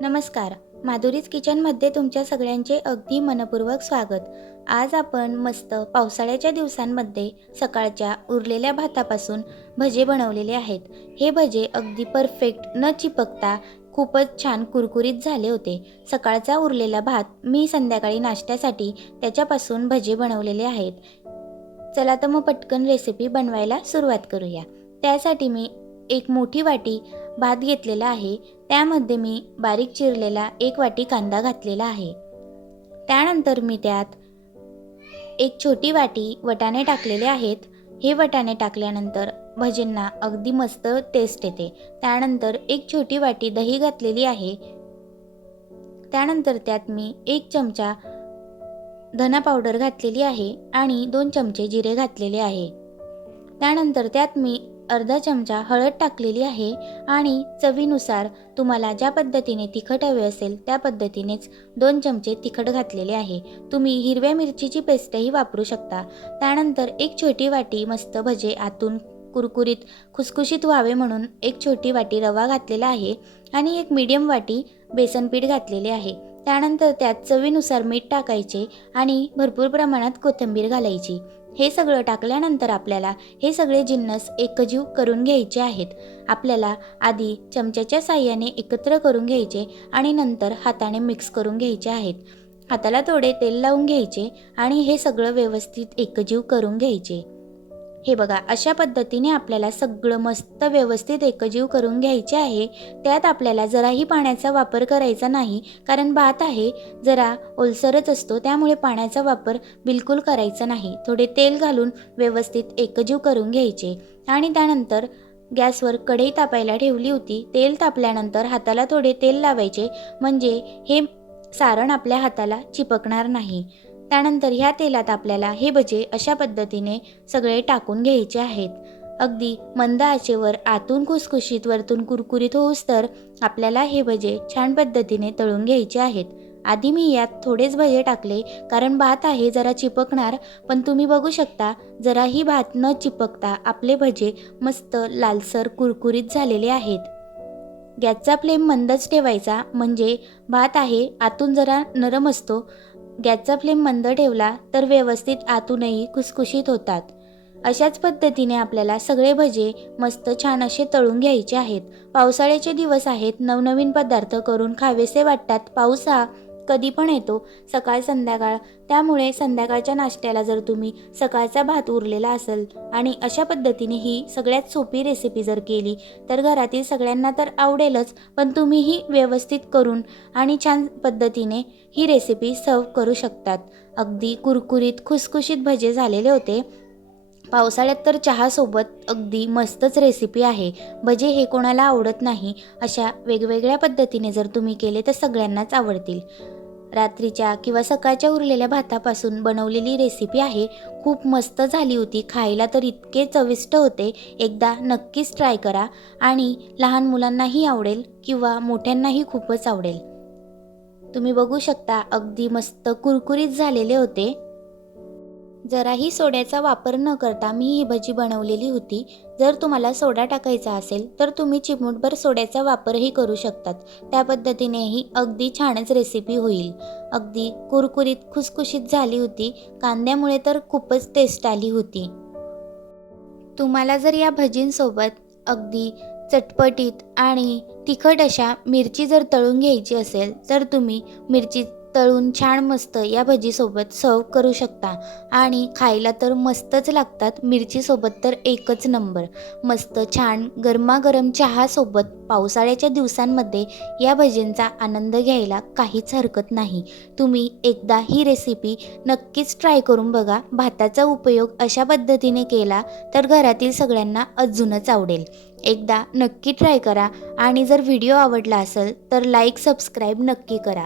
नमस्कार. माधुरीज किचनमध्ये तुमच्या सगळ्यांचे अगदी मनपूर्वक स्वागत. आज आपण मस्त पावसाळ्याच्या दिवसांमध्ये सकाळच्या उरलेल्या भातापासून भजे बनवलेले आहेत. हे भजे अगदी परफेक्ट न चिपकता खूपच छान कुरकुरीत झाले होते. सकाळचा उरलेला भात मी संध्याकाळी नाश्त्यासाठी त्याच्यापासून भजे बनवलेले आहेत. चला तर मग पटकन रेसिपी बनवायला सुरुवात करूया. त्यासाठी मी एक मोठी वाटी भात घेतलेला आहे. त्यामध्ये मी बारीक चिरलेला एक वाटी कांदा घातलेला आहे. त्यानंतर मी त्यात एक छोटी वाटी वटाणे टाकलेले आहेत. हे वटाणे टाकल्यानंतर भजींना अगदी मस्त टेस्ट येते. त्यानंतर एक छोटी वाटी दही घातलेली आहे. त्यानंतर त्यात मी एक चमचा धना पावडर घातलेली आहे आणि दोन चमचे जिरे घातलेले आहे. त्यानंतर त्यात मी अर्धा चमचा हळद टाकलेली आहे आणि चवीनुसार तुम्हाला ज्या पद्धतीने तिखट हवे असेल त्या पद्धतीनेच दोन चमचे तिखट घातलेले आहे. तुम्ही हिरव्या मिरचीची पेस्टही वापरू शकता. त्यानंतर एक छोटी वाटी मस्त भजे आतून कुरकुरीत खुसखुशीत व्हावे म्हणून एक छोटी वाटी रवा घातलेला आहे आणि एक मीडियम वाटी बेसन पीठ घातलेले आहे. त्यानंतर त्यात चवीनुसार मीठ टाकायचे आणि भरपूर प्रमाणात कोथिंबीर घालायची. हे सगळं टाकल्यानंतर आपल्याला हे सगळे जिन्नस एकजीव करून घ्यायचे आहेत. आपल्याला आधी चमच्याच्या साह्याने एकत्र करून घ्यायचे आणि नंतर हाताने मिक्स करून घ्यायचे आहेत. हाताला थोडे तेल लावून घ्यायचे आणि हे सगळं व्यवस्थित एकजीव करून घ्यायचे. हे बघा अशा पद्धतीने आपल्याला सगळं मस्त व्यवस्थित एकजीव करून घ्यायचे आहे. त्यात आपल्याला जराही पाण्याचा वापर करायचा नाही कारण भात आहे जरा ओलसरच असतो त्यामुळे पाण्याचा वापर बिलकुल करायचा नाही. थोडे तेल घालून व्यवस्थित एकजीव करून घ्यायचे. आणि त्यानंतर गॅसवर कढई तापायला ठेवली होती. तेल तापल्यानंतर हाताला थोडे तेल लावायचे म्हणजे हे सारण आपल्या हाताला चिपकणार नाही. त्यानंतर ह्या तेलात आपल्याला हे भजे अशा पद्धतीने सगळे टाकून घ्यायचे आहेत. अगदी मंद आचेवर आतून खुसखुशीत वरतून कुरकुरीत होऊस तर आपल्याला हे भजे छान पद्धतीने तळून घ्यायचे आहेत. आधी मी यात थोडेच भजे टाकले कारण भात आहे जरा चिपकणार पण तुम्ही बघू शकता जराही भात न चिपकता आपले भजे मस्त लालसर कुरकुरीत झालेले आहेत. गॅसचा फ्लेम मंदच ठेवायचा म्हणजे भात आहे आतून जरा नरम असतो गॅसचा फ्लेम मंद ठेवला तर व्यवस्थित आतूनही खुसखुशीत होतात. अशाच पद्धतीने आपल्याला सगळे भजे मस्त छान असे तळून घ्यायचे आहेत. पावसाळ्याचे दिवस आहेत. नवनवीन पदार्थ करून खावेसे वाटतात. पाऊस हा कधी पण येतो सकाळ संध्याकाळ. त्यामुळे संध्याकाळच्या नाश्त्याला जर तुम्ही सकाळचा भात उरलेला असेल आणि अशा पद्धतीने ही सगळ्यात सोपी रेसिपी जर केली तर घरातील सगळ्यांना तर आवडेलच पण तुम्हीही व्यवस्थित करून आणि छान पद्धतीने ही रेसिपी सर्व करू शकतात. अगदी कुरकुरीत खुसखुशीत भजे झालेले होते. पावसाळ्यात तर चहासोबत अगदी मस्तच रेसिपी आहे. भजे हे कोणाला आवडत नाही अशा वेगवेगळ्या पद्धतीने जर तुम्ही केले तर सगळ्यांनाच आवडतील. रात्रीच्या किंवा सकाळच्या उरलेल्या भातापासून बनवलेली रेसिपी आहे. खूप मस्त झाली होती. खायला तर इतके चविष्ट होते. एकदा नक्कीच ट्राय करा. आणि लहान मुलांनाही आवडेल किंवा मोठ्यांनाही खूपच आवडेल. तुम्ही बघू शकता अगदी मस्त कुरकुरीत झालेले होते. जराही सोड्याचा वापर न करता मी ही भजी बनवलेली होती. जर तुम्हाला सोडा टाकायचा असेल तर तुम्ही चिमूटभर सोड्याचा वापरही करू शकतात. त्या पद्धतीनेही अगदी छानच रेसिपी होईल. अगदी कुरकुरीत खुसखुशीत झाली होती. कांद्यामुळे तर खूपच टेस्ट आली होती. तुम्हाला जर या भजींसोबत अगदी चटपटीत आणि तिखट अशा मिरची जर तळून घ्यायची असेल तर तुम्ही मिरची तळून छान मस्त या भजीसोबत सर्व करू शकता. आणि खायला तर मस्तच लागतात मिरचीसोबत तर एकच नंबर. मस्त छान गरमागरम चहासोबत पावसाळ्याच्या दिवसांमध्ये या भजींचा आनंद घ्यायला काहीच हरकत नाही. तुम्ही एकदा ही रेसिपी नक्कीच ट्राय करून बघा. भाताचा उपयोग अशा पद्धतीने केला तर घरातील सगळ्यांना अजूनच आवडेल. एकदा नक्की ट्राय करा आणि जर व्हिडिओ आवडला असेल तर लाईक सबस्क्राईब नक्की करा.